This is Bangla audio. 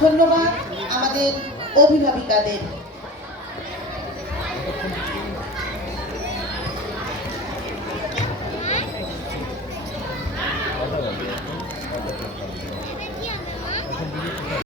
ধন্যবাদ আমাদের অভিভাবিকাদের।